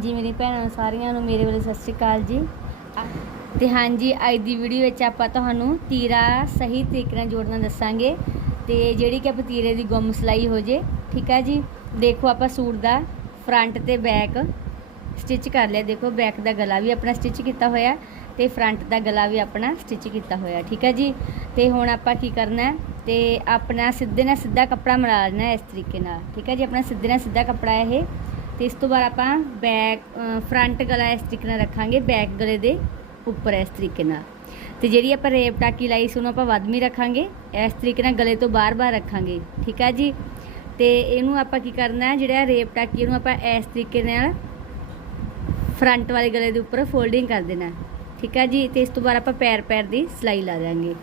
ਜੀ ਮੇਰੀ ਭੈਣਾਂ ਸਾਰੀਆਂ ਨੂੰ ਮੇਰੇ ਵੱਲੋਂ ਸਤਿ ਸ਼੍ਰੀ ਅਕਾਲ ਜੀ। ਤੇ ਹਾਂਜੀ, ਅੱਜ ਦੀ ਵੀਡੀਓ ਵਿੱਚ ਆਪਾਂ ਤੁਹਾਨੂੰ ਤੀਰਾ ਸਹੀ ਤਰੀਕੇ ਨਾਲ ਜੋੜਨਾ ਦੱਸਾਂਗੇ। ਤੇ ਜਿਹੜੀ ਕਿ ਆਪਾਂ ਤੀਰੇ ਦੀ ਗੁੰਮ ਸਲਾਈ ਹੋ ਜੇ, ਠੀਕ ਹੈ ਜੀ? ਦੇਖੋ ਆਪਾਂ ਸੂਟ ਦਾ ਫਰੰਟ ਤੇ ਬੈਕ ਸਟਿਚ ਕਰ ਲਿਆ। ਦੇਖੋ ਬੈਕ ਦਾ ਗਲਾ ਵੀ ਆਪਣਾ ਸਟਿਚ ਕੀਤਾ ਹੋਇਆ ਤੇ ਫਰੰਟ ਦਾ ਗਲਾ ਵੀ ਆਪਣਾ ਸਟਿਚ ਕੀਤਾ ਹੋਇਆ ਠੀਕ ਹੈ ਜੀ? ਤੇ ਹੁਣ ਆਪਾਂ ਕੀ ਕਰਨਾ ਹੈ? ਤੇ ਆਪਣਾ ਸਿੱਧੇ ਨਾਲ ਸਿੱਧਾ ਕੱਪੜਾ ਮਿਲਾ ਲੈਣਾ ਇਸ ਤਰੀਕੇ ਨਾਲ, ਠੀਕ ਹੈ ਜੀ? ਆਪਣਾ ਸਿੱਧੇ ਨਾਲ ਸਿੱਧਾ ਕੱਪੜਾ ਇਹ ਤੇ ਇਸ ਤੋਂ ਬਾਅਦ ਆਪਾਂ ਬੈਕ ਫਰੰਟ ਗਲਾ ਇਸ ਤਰੀਕੇ ਨਾਲ ਰੱਖਾਂਗੇ ਬੈਕ ਗਲੇ ਦੇ ਉੱਪਰ ਇਸ ਤਰੀਕੇ ਨਾਲ। ਤੇ ਜਿਹੜੀ ਆਪਾਂ ਰੇਪ ਟਾਕੀ ਲਾਈ ਸੀ, ਉਹਨੂੰ ਆਪਾਂ ਵੱਧਵੀਂ ਰੱਖਾਂਗੇ। ਇਸ ਤਰੀਕੇ ਨਾਲ ਗਲੇ ਤੋਂ ਬਾਹਰ ਬਾਹਰ ਰੱਖਾਂਗੇ, ਠੀਕ ਹੈ ਜੀ? ਤੇ ਇਹਨੂੰ ਆਪਾਂ ਕੀ ਕਰਨਾ ਹੈ, ਜਿਹੜਾ ਰੇਪ ਟਾਕੀ, ਇਹਨੂੰ ਆਪਾਂ ਇਸ ਤਰੀਕੇ ਨਾਲ ਫਰੰਟ ਵਾਲੇ ਗਲੇ ਦੇ ਉੱਪਰ ਫੋਲਡਿੰਗ ਕਰ ਦੇਣਾ ਠੀਕ ਹੈ ਜੀ? ਤੇ ਇਸ ਤੋਂ ਬਾਅਦ ਆਪਾਂ ਪੈਰ ਪੈਰ ਦੀ ਸਿਲਾਈ ਲਾ ਦਾਂਗੇ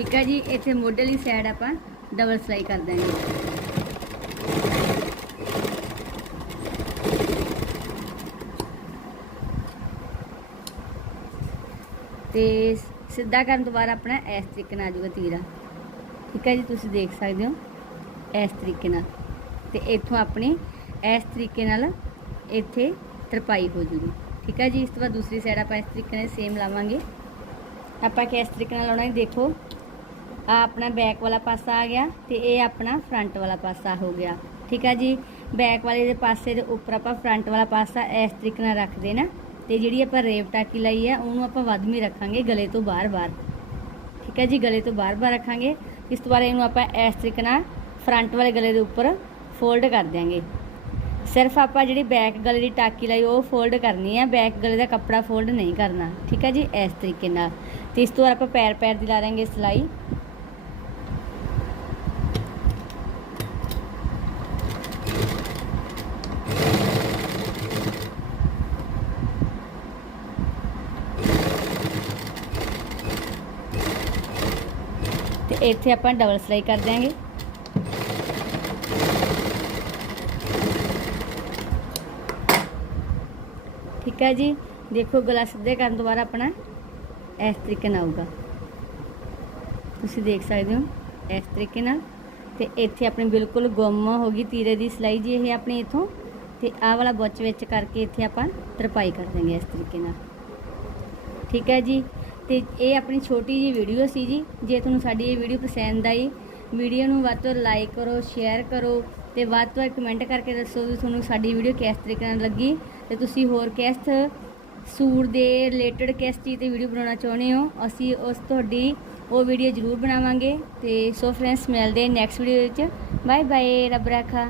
ਠੀਕ ਹੈ ਜੀ, ਇੱਥੇ ਮੋਢੇ ਵਾਲੀ ਸਾਈਡ ਆਪਾਂ ਡਬਲ ਸਿਲਾਈ ਕਰ ਦਾਂਗੇ ਤੇ ਸਿੱਧਾ ਕਰਨ ਤੋਂ ਬਾਅਦ ਆਪਣਾ ਇਸ ਤਰੀਕੇ ਨਾਲ ਆ ਜਾਊਗਾ ਤੀਰਾ। ਠੀਕ ਹੈ ਜੀ, ਤੁਸੀਂ ਦੇਖ ਸਕਦੇ ਹੋ ਇਸ ਤਰੀਕੇ ਨਾਲ। ਤੇ ਇੱਥੋਂ ਆਪਣੀ ਇਸ ਤਰੀਕੇ ਨਾਲ ਇੱਥੇ ਤਰਪਾਈ ਹੋ ਜੂਗੀ। ਠੀਕ ਹੈ ਜੀ, ਇਸ ਤੋਂ ਬਾਅਦ ਦੂਸਰੀ ਸਾਈਡ ਆਪਾਂ ਇਸ ਤਰੀਕੇ ਨਾਲ ਸੇਮ ਲਾਵਾਂਗੇ। ਆਪਾਂ ਕਿਸ ਤਰੀਕੇ ਨਾਲ ਲਾਉਣਾ ਹੈ, ਦੇਖੋ। ਆ ਆਪਣਾ ਬੈਕ ਵਾਲਾ ਪਾਸਾ ਆ ਗਿਆ ਤੇ ਇਹ ਆਪਣਾ ਫਰੰਟ ਵਾਲਾ ਪਾਸਾ ਹੋ ਗਿਆ। ਠੀਕ ਹੈ ਜੀ? ਬੈਕ ਵਾਲੇ ਦੇ ਪਾਸੇ ਦੇ ਉੱਪਰ ਆਪਾਂ ਫਰੰਟ ਵਾਲਾ ਪਾਸਾ ਇਸ ਤਰੀਕੇ ਨਾਲ ਰੱਖ ਦੇਣਾ ਤੇ ਜਿਹੜੀ ਆਪਾਂ ਰੇਪ ਟਾਕੀ ਲਈ ਹੈ ਉਹਨੂੰ ਆਪਾਂ ਵੱਧਵੀਂ ਰੱਖਾਂਗੇ ਗਲੇ ਤੋਂ ਬਾਹਰ-ਬਾਹਰ ਠੀਕ ਹੈ ਜੀ? ਗਲੇ ਤੋਂ ਬਾਹਰ-ਬਾਹਰ ਰੱਖਾਂਗੇ। ਇਸ ਤੋਂ ਬਾਅਦ ਇਹਨੂੰ ਆਪਾਂ ਇਸ ਤਰੀਕੇ ਨਾਲ ਫਰੰਟ ਵਾਲੇ ਗਲੇ ਦੇ ਉੱਪਰ ਫੋਲਡ ਕਰ ਦਿਆਂਗੇ। ਸਿਰਫ ਆਪਾਂ ਜਿਹੜੀ ਬੈਕ ਗਲੇ ਦੀ ਟਾਕੀ ਲਈ, ਉਹ ਫੋਲਡ ਕਰਨੀ ਹੈ ਬੈਕ ਗਲੇ ਦਾ ਕੱਪੜਾ ਫੋਲਡ ਨਹੀਂ ਕਰਨਾ। ਠੀਕ ਹੈ ਜੀ? ਇਸ ਤਰੀਕੇ ਨਾਲ। ਤੇ ਇਸ ਤੋਂ ਬਾਅਦ ਆਪਾਂ ਪੈਰ ਪੈਰ ਦੀ ਲਾ ਦਾਂਗੇ ਸਿਲਾਈ। ਇੱਥੇ ਆਪਾਂ ਡਬਲ ਸਿਲਾਈ ਕਰ ਦਿਆਂਗੇ। ਠੀਕ ਹੈ ਜੀ? ਦੇਖੋ ਗਲਾ ਸਿੱਧੇ ਕਰਨ ਤੋਂ ਬਾਅਦ ਆਪਣਾ ਇਸ ਤਰੀਕੇ ਨਾਲ ਆਊਗਾ। ਤੁਸੀਂ ਦੇਖ ਸਕਦੇ ਹੋ, ਇਸ ਤਰੀਕੇ ਨਾਲ। ਤੇ ਇੱਥੇ ਆਪਣੀ ਬਿਲਕੁਲ ਗੁੰਮ ਹੋ ਗਈ ਤੀਰੇ ਦੀ ਸਿਲਾਈ ਜੀ ਇਹ ਆਪਣੀ ਇਥੋਂ। ਤੇ ਆਹ ਵਾਲਾ ਬੁੱਚ ਵਿੱਚ ਕਰਕੇ ਇੱਥੇ ਆਪਾਂ ਤਰਪਾਈ ਕਰ ਦਾਂਗੇ ਇਸ ਤਰੀਕੇ ਨਾਲ। ਠੀਕ ਹੈ ਜੀ? ਤੇ ਇਹ ਆਪਣੀ ਛੋਟੀ ਜੀ ਵੀਡੀਓ ਸੀ ਜੀ, ਜੇ ਤੁਹਾਨੂੰ ਸਾਡੀ ਇਹ ਵੀਡੀਓ ਪਸੰਦ ਆਈ ਵੀਡੀਓ ਨੂੰ ਵੱਧ ਤੋਂ ਲਾਈਕ ਕਰੋ ਸ਼ੇਅਰ ਕਰੋ ਤੇ ਵੱਧ ਤੋਂ ਵੱਧ ਕਮੈਂਟ ਕਰਕੇ ਦੱਸੋ ਵੀ ਤੁਹਾਨੂੰ ਸਾਡੀ ਵੀਡੀਓ ਕਿਸ ਤਰੀਕੇ ਨਾਲ ਲੱਗੀ ਤੇ ਤੁਸੀਂ ਹੋਰ ਕਿਸ ਸੂਟ ਦੇ ਰਿਲੇਟਡ ਕਿਸ ਚੀਜ਼ ਤੇ ਵੀਡੀਓ ਬਣਾਉਣਾ ਚਾਹੁੰਦੇ ਹੋ, ਅਸੀਂ ਉਸ ਤੁਹਾਡੀ ਉਹ ਵੀਡੀਓ ਜ਼ਰੂਰ ਬਣਾਵਾਂਗੇ ਤੇ ਸੋ ਫਰੈਂਡਸ ਮਿਲਦੇ ਨੈਕਸਟ ਵੀਡੀਓ ਵਿੱਚ। ਬਾਏ ਬਾਏ ਰੱਬ ਰਾਖਾ।